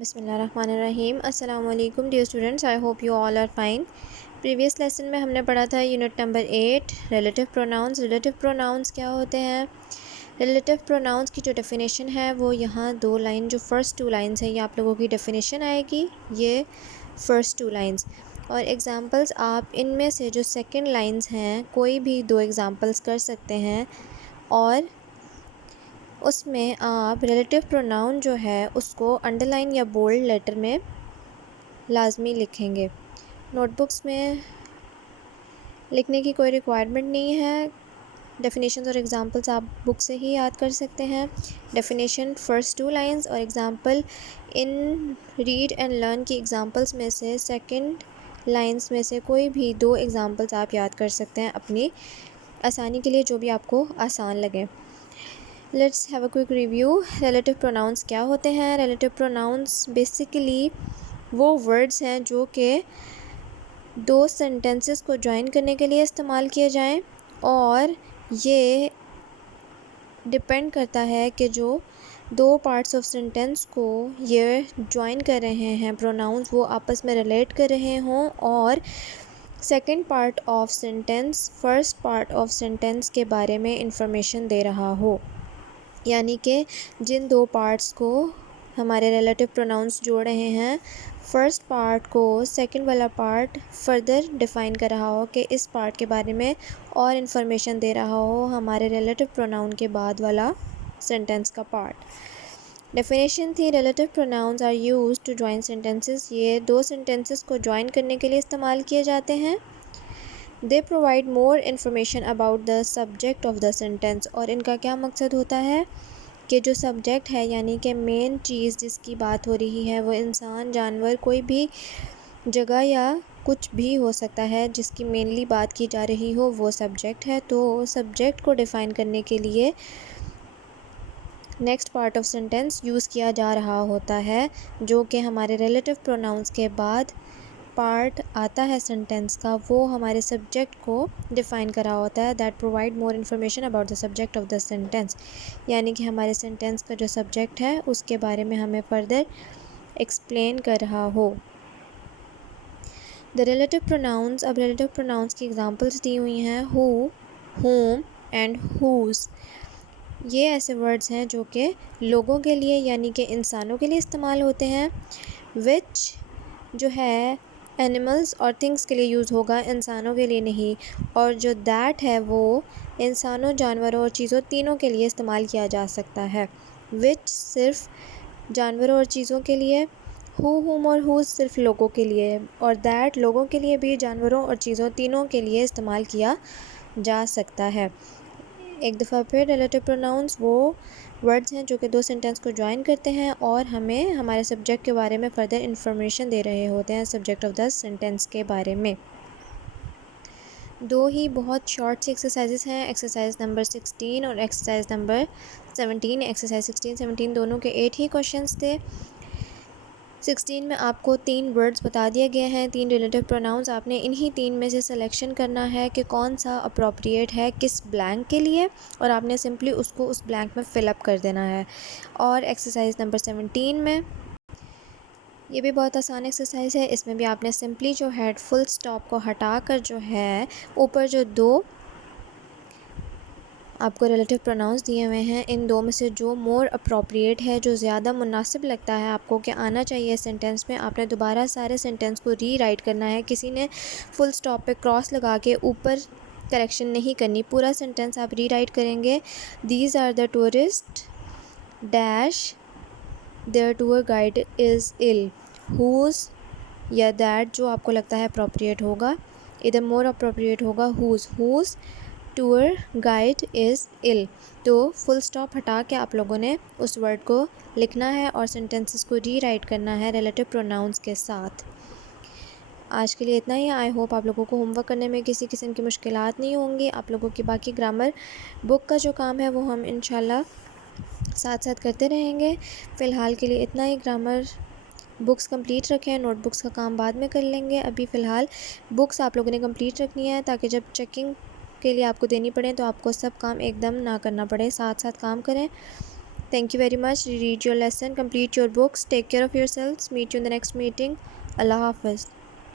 बिस्मिल्लाहिर्रहमानिर्रहीम। अस्सलाम वालेकुम dear students, I hope you all are fine. Previous lesson में हमने पढ़ा था unit number 8 relative pronouns. Relative pronouns क्या होते हैं? रिलेटिव प्रोनाउंस की जो डेफिनेशन है वो यहाँ दो लाइन, जो फ़र्स्ट टू लाइंस हैं, ये आप लोगों की डेफिनेशन आएगी, ये फ़र्स्ट टू लाइंस। और एग्ज़ाम्पल्स आप इनमें से जो सेकंड लाइंस हैं कोई भी दो एग्ज़ाम्पल्स कर सकते हैं और उसमें आप रिलेटिव प्रोनाउन जो है उसको अंडरलाइन या बोल्ड लेटर में लाजमी लिखेंगे। नोटबुक्स में लिखने की कोई रिक्वायरमेंट नहीं है। डेफिनेशंस और एग्जांपल्स आप बुक से ही याद कर सकते हैं। डेफिनेशन फ़र्स्ट टू लाइंस और example in read and learn की एग्जांपल्स में से सेकंड लाइंस में से कोई भी दो एग्जांपल्स आप याद कर सकते हैं अपनी आसानी के लिए, जो भी आपको आसान लगे। Let's have a quick review. Relative pronouns क्या होते हैं? रिलेटिव प्रोनाउंस बेसिकली वो वर्ड्स हैं जो कि दो सेंटेंसेस को ज्वाइन करने के लिए इस्तेमाल किए जाएं, और ये डिपेंड करता है कि जो दो पार्ट्स ऑफ सेंटेंस को ये ज्वाइन कर रहे हैं प्रोनाउंस, वो आपस में रिलेट कर रहे हों और second part of sentence first part of sentence के बारे में इंफॉर्मेशन दे रहा हो। यानी कि जिन दो पार्ट्स को हमारे रिलेटिव प्रोनाउंस जोड़ रहे हैं, फ़र्स्ट पार्ट को सेकंड वाला पार्ट फर्दर डिफ़ाइन कर रहा हो कि इस पार्ट के बारे में और इन्फॉर्मेशन दे रहा हो हमारे रिलेटिव प्रोनाउन के बाद वाला सेंटेंस का पार्ट। डेफिनेशन थी relative pronouns are used to join sentences. ये दो सेंटेंसेस को ज्वाइन करने के लिए इस्तेमाल किए जाते हैं। They provide more information about the subject of the sentence. और इनका क्या मकसद होता है कि जो सब्जेक्ट है, यानी कि मेन चीज़ जिसकी बात हो रही है, वो इंसान, जानवर, कोई भी जगह या कुछ भी हो सकता है जिसकी मेनली बात की जा रही हो, वो सब्जेक्ट है। तो सब्जेक्ट को डिफ़ाइन करने के लिए next part of sentence use किया जा रहा होता है, जो कि हमारे रिलेटिव प्रोनाउंस के बाद पार्ट आता है सेंटेंस का, वो हमारे सब्जेक्ट को डिफ़ाइन करा होता है। That provide more information about the subject of the sentence. यानी कि हमारे सेंटेंस का जो सब्जेक्ट है उसके बारे में हमें फर्दर एक्सप्लेन कर रहा हो। The relative pronouns. अब रिलेटिव प्रोनाउंस की एग्जांपल्स दी हुई हैं हु, होम एंड हुज़। ये ऐसे वर्ड्स हैं जो कि लोगों के लिए यानी कि इंसानों के लिए इस्तेमाल होते हैं। विच जो है एनिमल्स और थिंग्स के लिए यूज़ होगा, इंसानों के लिए नहीं। और जो दैट है वो इंसानों, जानवरों और चीज़ों तीनों के लिए इस्तेमाल किया जा सकता है। विच सिर्फ जानवरों और चीज़ों के लिए, हुम और हुज़ सिर्फ लोगों के लिए, और दैट लोगों के लिए भी, जानवरों और चीज़ों तीनों के लिए इस्तेमाल किया जा सकता है। एक दफ़ा फिर रिलेटिव प्रोनाउंस वो वर्ड्स हैं जो कि दो सेंटेंस को ज्वाइन करते हैं और हमें हमारे सब्जेक्ट के बारे में फ़र्दर इंफॉर्मेशन दे रहे होते हैं, सब्जेक्ट ऑफ द सेंटेंस के बारे में। दो ही बहुत शॉर्ट सी एक्सरसाइजेस हैं, एक्सरसाइज नंबर 16 और एक्सरसाइज नंबर 17। एक्सरसाइज 16, 17 दोनों के 8 ही क्वेश्चंस थे। 16 में आपको 3 वर्ड्स बता दिए गए हैं, 3 रिलेटिव प्रोनाउंस। आपने इन्हीं 3 में से सिलेक्शन करना है कि कौन सा अप्रोप्रिएट है किस ब्लैंक के लिए, और आपने सिंपली उसको उस ब्लैंक में फ़िलअप कर देना है। और एक्सरसाइज नंबर 17 में ये भी बहुत आसान एक्सरसाइज है। इसमें भी आपने सिंपली जो है फुल स्टॉप को हटा कर जो है ऊपर जो दो आपको रिलेटिव प्रोनाउंस दिए हुए हैं, इन दो में से जो मोर अप्रोप्रिएट है, जो ज़्यादा मुनासिब लगता है आपको कि आना चाहिए सेंटेंस में, आपने दोबारा सारे सेंटेंस को रीराइट करना है। किसी ने फुल स्टॉप पे क्रॉस लगा के ऊपर करेक्शन नहीं करनी, पूरा सेंटेंस आप रीराइट करेंगे। These are the tourist dash their tour guide is ill. Whose या दैट जो आपको लगता है अप्रोप्रिएट होगा, इधर मोर अप्रोप्रिएट होगा whose tour guide is ill. तो फुल स्टॉप हटा के आप लोगों ने उस वर्ड को लिखना है और सेंटेंसेस को रीराइट करना है रिलेटिव प्रोनाउंस के साथ। आज के लिए इतना ही। आई होप आप लोगों को होमवर्क करने में किसी किस्म की मुश्किलात नहीं होंगी। आप लोगों की बाकी ग्रामर बुक का जो काम है वो हम इंशाल्लाह साथ साथ करते रहेंगे। फ़िलहाल के लिए इतना ही। ग्रामर बुक्स कंप्लीट रखें, नोटबुक्स का काम बाद में कर लेंगे। अभी फ़िलहाल बुक्स आप लोगों ने कंप्लीट रखनी है ताकि जब चेकिंग के लिए आपको देनी पड़े तो आपको सब काम एकदम ना करना पड़े, साथ साथ काम करें। Thank you very much. Read your lesson, complete your books, take care of yourselves. Meet you in the next meeting. Allah Hafiz.